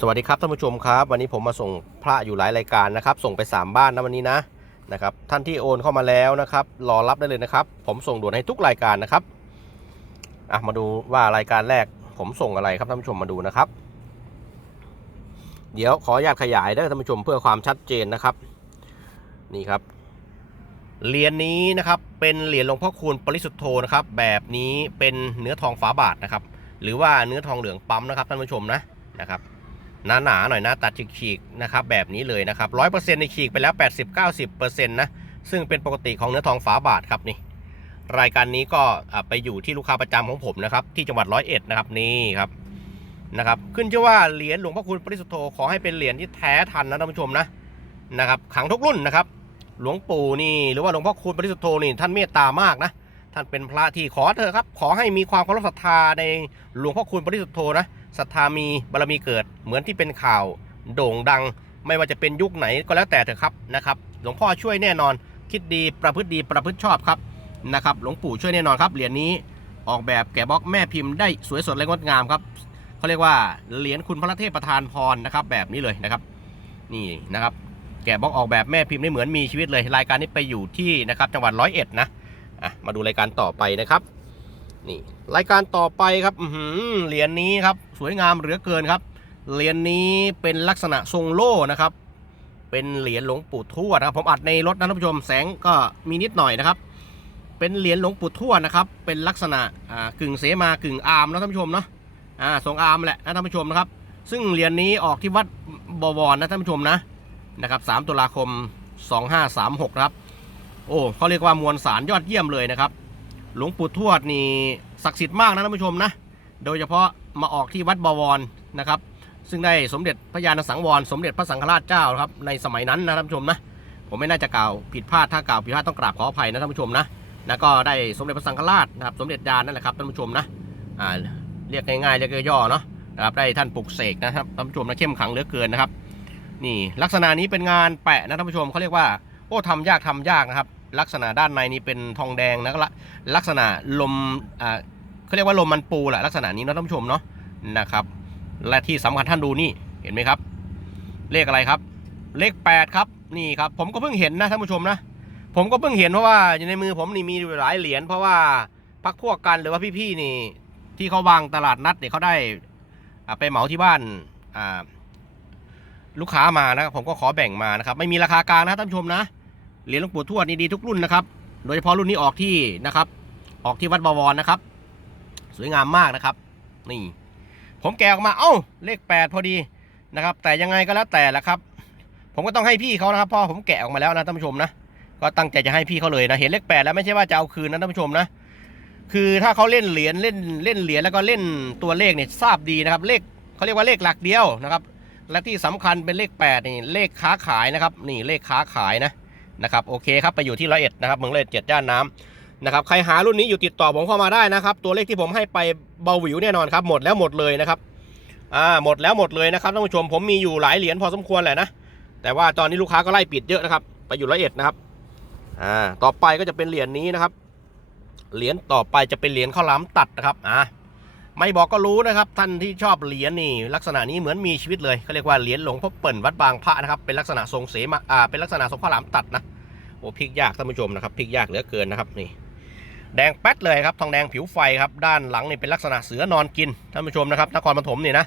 สวัสดีครับท่านผู้ชมครับ วันนี้ผมมาส่งพระอยู่หลายรายการนะครับ ส่งไป 3 บ้านนะวันนี้นะนะครับ ท่านที่โอนเข้ามาแล้วนะครับรอรับได้เลยนะครับ ผมส่งด่วนให้ทุกรายการนะครับอะมาดูว่ารายการแรก ผมส่งอะไรครับท่านผู้ชมมาดูนะครับ เดี๋ยวขออนุญาตขยายได้ท่านผู้ชมเพื่อความชัดเจนนะครับนี่ครับเหรียญนี้นะครับเป็นเหรียญหลวงพ่อคูณปริสุทธโธนะครับ แบบนี้เป็นเนื้อทองฝาบาทนะครับ หรือว่าเนื้อทองเหลืองปั๊มนะครับท่านผู้ชมนะนะครับ หนาหนาๆหน่อยนะตัดฉีกๆนะครับแบบนี้เลยนะครับร้อยเปอร์เซ็นต์ในฉีกไปแล้ว80 90เปอร์เซ็นต์นะซึ่งเป็นปกติของเนื้อทองฝาบาทครับนี่รายการนี้ก็ไปอยู่ที่ลูกค้าประจำของผมนะครับที่จังหวัดร้อยเอ็ดนะครับนี่ครับนะครับขึ้นชื่อว่าเหรียญหลวงพ่อคุณปริสุทธโธขอให้เป็นเหรียญที่แท้ทันนะท่านผู้ชมนะนะครับขังทุกรุ่นนะครับ หลวงปู่นี่หรือว่าหลวงพ่อคุณปริสุทธโธนี่ท่านเมตตามากนะ ท่านเป็นพระที่ขอเถอะครับ ขอให้มีความเคารพศรัทธาในหลวงพ่อคุณปริสุทธโธนะศรัทธามีบารมีเกิดเหมือนที่เป็นข่าวโด่งดัง ไม่ว่าจะเป็นยุคไหนก็แล้วแต่เถอะครับนะครับ หลวงพ่อช่วยแน่นอน คิดดีประพฤติดีประพฤติชอบครับนะครับหลวงปู่ช่วยแน่นอนครับเหรียญนี้ออกแบบแกะบล็อกแม่พิมพ์ได้สวยสดและงดงามครับเขาเรียกว่าเหรียญคุณพระเทพประธานพรนะครับ แบบนี้เลยนะครับ นี่นะครับ แกะบล็อกออกแบบแม่พิมพ์ได้เหมือนมีชีวิตเลย รายการนี้ไปอยู่ที่นะครับจังหวัดร้อยเอ็ดนะ อะมาดูรายการต่อไปนะครับ นี่รายการต่อไปครับเหรียญนี้ครับ สวยงามเหลือเกินครับ เหรียญนี้เป็นลักษณะทรงโล่นะครับ เป็นเหรียญหลวงปู่ทวดนะครับผมอัดในรถนะท่านผู้ชมแสงก็มีนิดหน่อยนะครับ เป็นเหรียญหลวงปู่ทวดนะครับ เป็นลักษณะกึ่งเสมากึ่งอาร์มนะท่านผู้ชมเนาะอ่าทรงอาร์มแหละนะท่านผู้ชมนะครับ ซึ่งเหรียญนี้ออกที่วัดบวรนะท่านผู้ชมนะนะครับ3ตุลาคม 2536 ครับ โอ้เขาเรียกว่ามวลสารยอดเยี่ยมเลยนะครับ หลวงปู่ทวดนี่ศักดิ์สิทธิ์มากนะท่านผู้ชมนะ โดยเฉพาะมาออกที่วัดบวรนะครับ ซึ่งได้สมเด็จพระญาณสังวร สมเด็จพระสังฆราชเจ้าครับในสมัยนั้นนะท่านผู้ชมนะ ผมไม่น่าจะกล่าวผิดพลาดถ้ากล่าวผิดพลาดต้องกราบขออภัยนะท่านผู้ชมนะแล้วก็ได้สมเด็จพระสังฆราชนะครับ สมเด็จญาณนั่นแหละครับท่านผู้ชมนะอ่าเรียกง่ายๆเรียกย่อเนาะนะครับได้ท่านปลุกเสกนะครับท่านผู้ชมนะเข้มขังเหลือเกินนะครับ นี่ลักษณะนี้เป็นงานแปะนะท่านผู้ชมเขาเรียกว่าโอ้ทำยากทำยากนะครับ ลักษณะด้านในนี้เป็นทองแดงนะละลักษณะลมอ่าเขาเรียกว่าลมมันปูแหละลักษณะนี้นะท่านผู้ชมเนาะนะครับและที่สำคัญท่านดูนี่เห็นไหมครับ เลขอะไรครับ เลข 8 ครับนี่ครับ ผมก็เพิ่งเห็นนะท่านผู้ชมนะผมก็เพิ่งเห็นเพราะว่าอยู่ในมือผมนี่มีหลายเหรียญเพราะว่าพักพวกกันหรือว่าพี่ๆนี่ที่เขาวางตลาดนัดเนี่ยเขาได้ไปเหมาที่บ้านลูกค้ามานะครับผมก็ขอแบ่งมานะครับ ไม่มีราคากลางนะท่านผู้ชมนะ เหรียญหลวงปู่ทวดนี่ดีทุกรุ่นนะครับ โดยเฉพาะรุ่นนี้ออกที่นะครับ ออกที่วัดบวรนะครับ สวยงามมากนะครับ นี่ ผมแกะออกมา เอ้า เลขแปดพอดีนะครับ แต่ยังไงก็แล้วแต่ละครับ ผมก็ต้องให้พี่เขานะครับพราะผมแกะออกมาแล้วนะท่านผู้ชมนะ ก็ตั้งใจจะให้พี่เขาเลยนะ เห็นเลขแปดแล้วไม่ใช่ว่าจะเอาคืนนะท่านผู้ชมนะ คือถ้าเขาเล่นเหรียญเล่นเล่นเหรียญแล้วก็เล่นตัวเลขเนี่ยทราบดีนะครับ เลขเขาเรียกว่าเลขหลักเดียวนะครับ และที่สำคัญเป็นเลขแปดนี่เลขค้าขายนะครับ นี่เลขค้าขายนะ นะครับโอเคครับไปอยู่ที่ร้อยเอ็ดนะครับเมืองร้อยเอ็ดเจ็ดย่านน้ำนะครับใครหารุ่นนี้อยู่ติดต่อผมเข้ามาได้นะครับตัวเลขที่ผมให้ไปเบาหวิวแน่นอนครับหมดแล้วหมดเลยนะครับอ่าหมดแล้วหมดเลยนะครับท่านผู้ชมผมมีอยู่หลายเหรียญพอสมควรแหละนะแต่ว่าตอนนี้ลูกค้าก็ไล่ปิดเยอะนะครับไปอยู่ร้อยเอ็ดนะครับอ่าต่อไปก็จะเป็นเหรียญนี้นะครับเหรียญต่อไปจะเป็นเหรียญข้าวหลามตัดนะครับอ่า ไม่บอกก็รู้นะครับ ท่านที่ชอบเหรียญนี่ ลักษณะนี้เหมือนมีชีวิตเลยเขาเรียกว่าเหรียญหลวงพ่อเปิ่นวัดบางพระนะครับ เป็นลักษณะทรงเสมาอ่าเป็นลักษณะทรงข้าวหลามตัดนะโอ้พลิกยากท่านผู้ชมนะครับพลิกยากเหลือเกินนะครับนี่ แดงแป๊ดเลยครับทองแดงผิวไฟครับด้านหลังนี่เป็นลักษณะเสือนอนกินท่านผู้ชมนะครับนครปฐมนี่นะ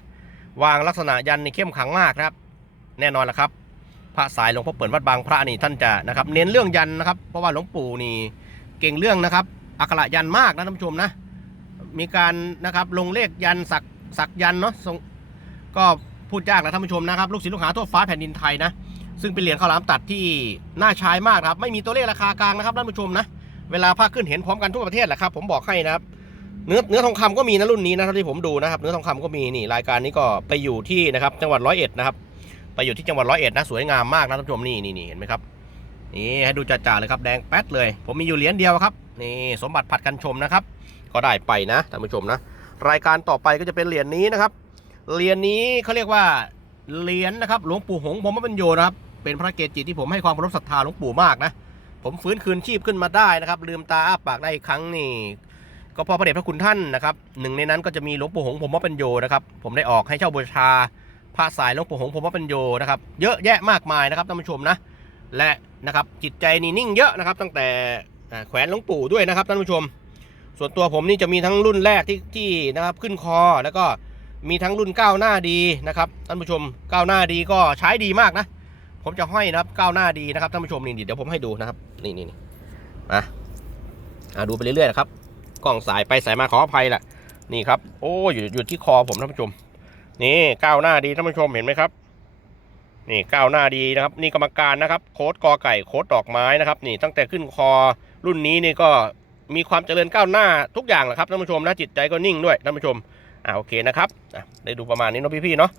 วางลักษณะยันนี่เข้มขังมากนะครับ แน่นอนละครับ พระสายหลวงพ่อเปิ่นวัดบางพระนี่ท่านจะนะครับ เน้นเรื่องยันนะครับ เพราะว่าหลวงปู่นี่เก่งเรื่องนะครับอักขระยันมากนะท่านผู้ชมนะ มีการนะครับลงเลขยันสักสักยันเนาะก็พูดยากนะท่านผู้ชมนะครับลูกศิษย์ลูกหาทั่วฟ้าแผ่นดินไทยนะซึ่งเป็นเหรียญข้าวหลามตัดที่น่าใช้มากครับไม่มีตัวเลขราคากลางนะครับท่านผู้ชมนะเวลาภาคขึ้นเห็นพร้อมกันทั่วประเทศแหละครับผมบอกให้นะครับเนื้อเนื้อทองคำก็มีนะรุ่นนี้นะเท่าที่ผมดูนะครับเนื้อทองคำก็มีนี่รายการนี้ก็ไปอยู่ที่นะครับจังหวัดร้อยเอ็ดนะครับไปอยู่ที่จังหวัดร้อยเอ็ดนะสวยงามมากนะท่านผู้ชมนี่นี่นี่เห็นไหมครับนี่ให้ดูจ่าๆเลยครับแดงแป๊ดเลย ผมมีอยู่เหรียญเดียวครับนี่สมบัติผัดกันชมนะครับ ก็ได้ไปนะท่านผู้ชมนะ รายการต่อไปก็จะเป็นเหรียญนี้นะครับ เหรียญนี้เขาเรียกว่าเหรียญนะครับ หลวงปู่หงส์ผมเป็นโยนะครับ เป็นพระเกจิที่ผมให้ความเคารพศรัทธาหลวงปู่มากนะ ผมฟื้นคืนชีพขึ้นมาได้นะครับ ลืมตาอ้าปากได้อีกครั้งนี่ก็พอพระเดชพระคุณท่านนะครับหนึ่งในนั้นก็จะมีหลวงปู่หงส์ผมว่าเป็นโยนะครับ ผมได้ออกให้เช่าบูชาพระสายหลวงปู่หงส์ผมว่าเป็นโยนะครับ เยอะแยะมากมายนะครับท่านผู้ชมนะ และนะครับจิตใจนี่นิ่งเยอะนะครับ ตั้งแต่แขวนหลวงปู่ด้วยนะครับท่านผู้ชม ส่วนตัวผมนี่จะมีทั้งรุ่นแรกที่ที่นะครับขึ้นคอแล้วก็มีทั้งรุ่นก้าวหน้าดีนะครับท่านผู้ชมก้าวหน้าดีก็ใช้ดีมากนะ ผมจะห้อยนะครับก้าวหน้าดีนะครับท่านผู้ชมนี่เดี๋ยวผมให้ดูนะครับนี่นี่นี่มาอ่าดูไปเรื่อยๆนะครับกล้องสายไปสายมาขออภัยแหละนี่ครับ โอ้อยู่อยู่ที่คอผมท่านผู้ชม นี่ก้าวหน้าดีท่านผู้ชมเห็นไหมครับ นี่ก้าวหน้าดีนะครับ นี่กรรมการนะครับ โค้ดกอไก่โค้ดดอกไม้นะครับ นี่ตั้งแต่ขึ้นคอรุ่นนี้นี่ก็ มีความเจริญก้าวหน้าทุกอย่างแหละครับท่านผู้ชมนะจิตใจก็นิ่งด้วยท่านผู้ชมอ่าโอเคนะครับอะได้ดูประมาณนี้เนาะพี่ๆเนาะ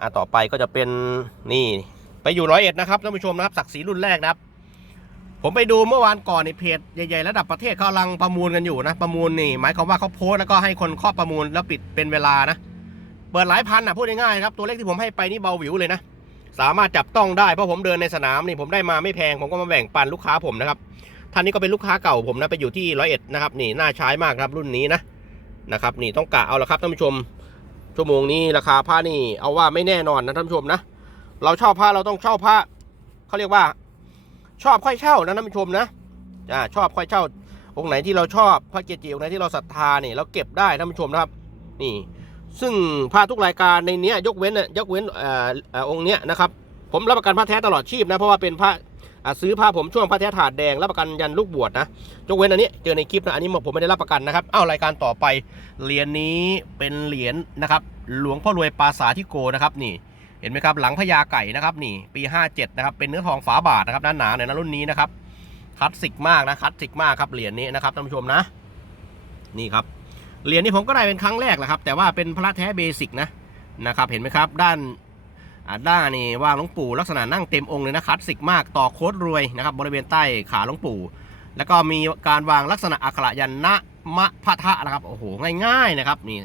อ่าต่อไปก็จะเป็นนี่ไปอยู่ร้อยเอ็ดนะครับท่านผู้ชมนะครับศักดิ์ศรีรุ่นแรกนะครับ ผมไปดูเมื่อวานก่อนในเพจใหญ่ๆระดับประเทศเขากำลังประมูลกันอยู่นะประมูลนี่หมายความว่าเขาโพสต์แล้วก็ให้คนครอบประมูลแล้วปิดเป็นเวลานะเปิดหลายพันอะพูดง่ายๆครับตัวเลขที่ผมให้ไปนี่เบาหวิวเลยนะสามารถจับต้องได้เพราะผมเดินในสนามนี่ผมได้มาไม่แพงผมก็มาแบ่งปันลูกค้าผมนะครับ ท่านนี้ก็เป็นลูกค้าเก่าผมนะไปอยู่ที่ร้อยเอ็ดนะครับนี่น่าใช้มากครับรุ่นนี้นะนะครับนี่ต้องกะเอาละครับท่านผู้ชม ชั่วโมงนี้ราคาผ้านี่เอาว่าไม่แน่นอนนะท่านผู้ชมนะ เราชอบผ้าเราต้องเช่าผ้าเขาเรียกว่า ชอบค่อยเช่านะท่านผู้ชมนะอ่าชอบค่อยเช่า องค์ไหนที่เราชอบพระเกจิองค์ไหนที่เราศรัทธาเนี่ยเราเก็บได้ท่านผู้ชมนะครับ นี่ ซึ่งผ้าทุกรายการในเนี้ยยกเว้นน่ะยกเว้นอ่อเอ่อองค์เนี้ยนะครับ ผมรับประกันผ้าแท้ตลอดชีพนะ เพราะว่าเป็นผ้าอะซื้อผ้าผมช่วงผ้าแท้ถาดแดงรับประกันยันลูกบวชนะยกเว้นอันนี้เจอในคลิปนะอันนี้ผมไม่ได้รับประกันนะครับเอ้ารายการต่อไปเหรียญนี้เป็นเหรียญนะครับหลวงพ่อรวยปาสาธิโกนะครับนี่เห็นไหมครับหลังพญาไก่นะครับนี่ปี 57นะครับเป็นเนื้อทองฝาบาทนะครับหนาหน่อยนะรุ่นนี้นะครับคลาสสิกมากนะคลาสสิกมากครับเหรียญนี้นะครับท่านผู้ชมนะ นี่ครับเหรียญนี้ผมก็ได้เป็นครั้งแรกแหละครับ แต่ว่าเป็นพระแท้เบสิกนะนะครับ เห็นไหมครับ ด้าน อาด้านี่วางหลวงปู่ลักษณะนั่งเต็มองค์เลยนะคลาสสิกมากต่อโค้ดรวยนะครับบริเวณใต้ขาหลวงปู่ แล้วก็มีการวางลักษณะอักขระยันนะมะพะทะนะครับโอ้โหง่ายๆนะครับนี่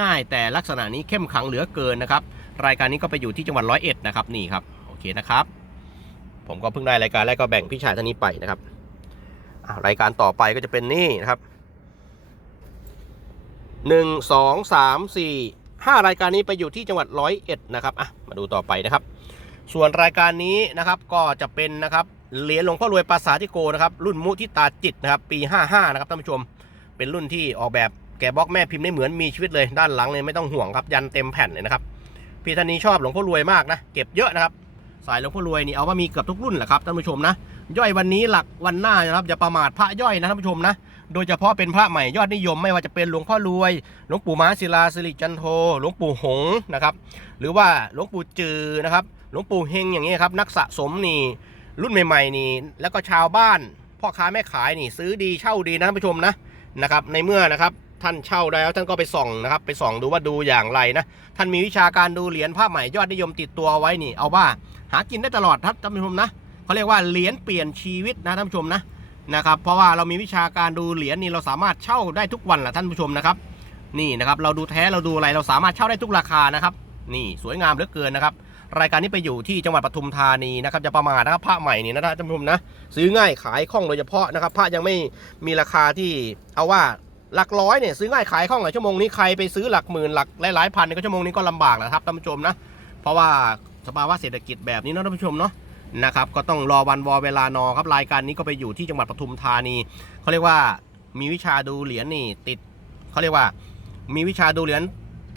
ง่ายๆ แต่ลักษณะนี้เข้มขลังเหลือเกินนะครับ รายการนี้ก็ไปอยู่ที่จังหวัดร้อยเอ็ดนะครับนี่ครับโอเคนะครับ ผมก็เพิ่งได้รายการแรกก็แบ่งพี่ชายท่านนี้ไปนะครับรายการต่อไปก็จะเป็นนี่นะครับหนึ่งสองสามสี่ ห้ารายการนี้ไปอยู่ที่จังหวัดร้อยเอ็ดนะครับอะมาดูต่อไปนะครับ ส่วนรายการนี้นะครับก็จะเป็นนะครับเหรียญหลวงพ่อรวยปราสาทที่โกนะครับรุ่นมุทิตาจิตนะครับปี 55 นะครับท่านผู้ชม เป็นรุ่นที่ออกแบบแกบล็อกแม่พิมพ์ได้เหมือนมีชีวิตเลยด้านหลังเนี่ยไม่ต้องห่วงครับยันเต็มแผ่นเลยนะครับพี่ท่านนี้ชอบหลวงพ่อรวยมากนะเก็บเยอะนะครับสายหลวงพ่อรวยนี่เอาว่ามีเกือบทุกรุ่นแหละครับท่านผู้ชมนะ ย่อยวันนี้หลักวันหน้านะครับอย่าประมาทพระย่อยนะท่านผู้ชมนะ โดยเฉพาะเป็นพระใหม่ยอดนิยมไม่ว่าจะเป็นหลวงพ่อรวย หลวงปู่มหาศิลาสิริจันโท หลวงปู่หงนะครับหรือว่าหลวงปู่จือนะครับหลวงปู่เฮงอย่างนี้ครับนักสะสมนี่รุ่นใหม่ๆนี่แล้วก็ชาวบ้านพ่อค้าแม่ขายนี่ซื้อดีเช่าดีนะท่านผู้ชมนะนะครับในเมื่อนะครับท่านเช่าแล้วท่านก็ไปส่องนะครับไปส่องดูว่าดูอย่างไรนะท่านมีวิชาการดูเหรียญผ้าใหม่ยอดนิยมติดตัวไว้นี่เอาว่าหากินได้ตลอดท่านผู้ชมนะเขาเรียกว่าเหรียญเปลี่ยนชีวิตนะท่านผู้ชมนะ นะครับ เพราะว่าเรามีวิชาการดูเหรียญนี่เราสามารถเช่าได้ทุกวันแหละท่านผู้ชมนะครับ นี่นะครับเราดูแท้เราดูอะไรเราสามารถเช่าได้ทุกราคานะครับ นี่สวยงามเหลือเกินนะครับรายการนี้ไปอยู่ที่จังหวัดปทุมธานีนะครับจะประมาทนะครับพระใหม่นี่นะท่านผู้ชมนะซื้อง่ายขายคล่องโดยเฉพาะนะครับพระยังไม่มีราคาที่เอาว่าหลักร้อยเนี่ยซื้อง่ายขายคล่องหลายชั่วโมงนี้ใครไปซื้อหลักหมื่นหลักหลายๆพันเนี่ยก็ชั่วโมงนี้ก็ลำบากนะครับท่านผู้ชมนะเพราะว่าสภาวะเศรษฐกิจแบบนี้นะท่านผู้ชมเนาะ นะครับก็ต้องรอวันวอเวลานอครับรายการนี้ก็ไปอยู่ที่จังหวัดปทุมธานีเขาเรียกว่ามีวิชาดูเหรียญนี่ติดเขาเรียกว่า มีวิชาดูเหรียญ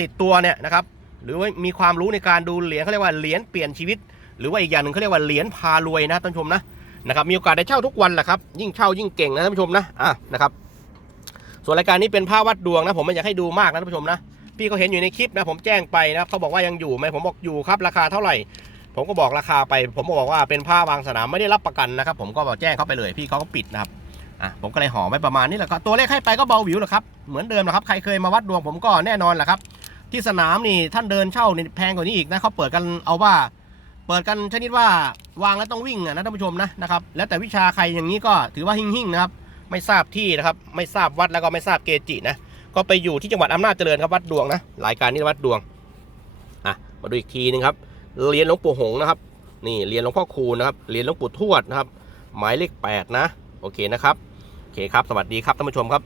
ติดตัวเนี่ยนะครับหรือว่ามีความรู้ในการดูเหรียญเขาเรียกว่าเหรียญเปลี่ยนชีวิต หรือว่าอีกอย่างหนึ่งเขาเรียกว่าเหรียญพารวยนะท่านผู้ชมนะนะครับมีโอกาสได้เช่าทุกวันแหละครับยิ่งเช่ายิ่งเก่งนะท่านผู้ชมนะอะนะครับส่วนรายการนี้เป็นผ้าวัดดวงนะผมไม่อยากให้ดูมากนะท่านผู้ชมนะพี่เขาเห็นอยู่ในคลิปนะผมแจ้งไปนะเขาบอกว่ายังอยู่ไหมผมบอกอยู่ครับราคาเท่าไหร่ ผมก็บอกราคาไป ผมบอกว่าเป็นผ้าวางสนามไม่ได้รับประกันนะครับ ผมก็บอกแจ้งเขาไปเลยพี่เขาก็ปิดนะครับอะผมก็เลยห่อไว้ประมาณนี้แหละครับตัวเลขให้ไปก็เบาหวิวแหละครับเหมือนเดิมนะครับใครเคยมาวัดดวงผมก็แน่นอนแหละครับ ที่สนามนี่ท่านเดินเช่านี่แพงกว่านี้อีกนะเขาเปิดกันเอาว่า เปิดกันชนิดว่าวางแล้วต้องวิ่งอะนะท่านผู้ชมนะนะครับแล้วแต่วิชาใครอย่างนี้ก็ถือว่าหิ่งๆนะครับไม่ทราบที่นะครับไม่ทราบวัดแล้วก็ไม่ทราบเกจินะก็ไปอยู่ที่จังหวัดอำนาจเจริญครับวัดดวงนะรายการนี้วัดดวงอะมาดูอีกทีนึงครับ เหรียนหลวงปู่หงนะครับ นี่เหรียนหลวงพ่อคูณนะครับเหรียนหลวงปู่ทวดนะครับ หมายเลขแปดนะ โอเคนะครับ โอเคครับ สวัสดีครับท่านผู้ชมครับ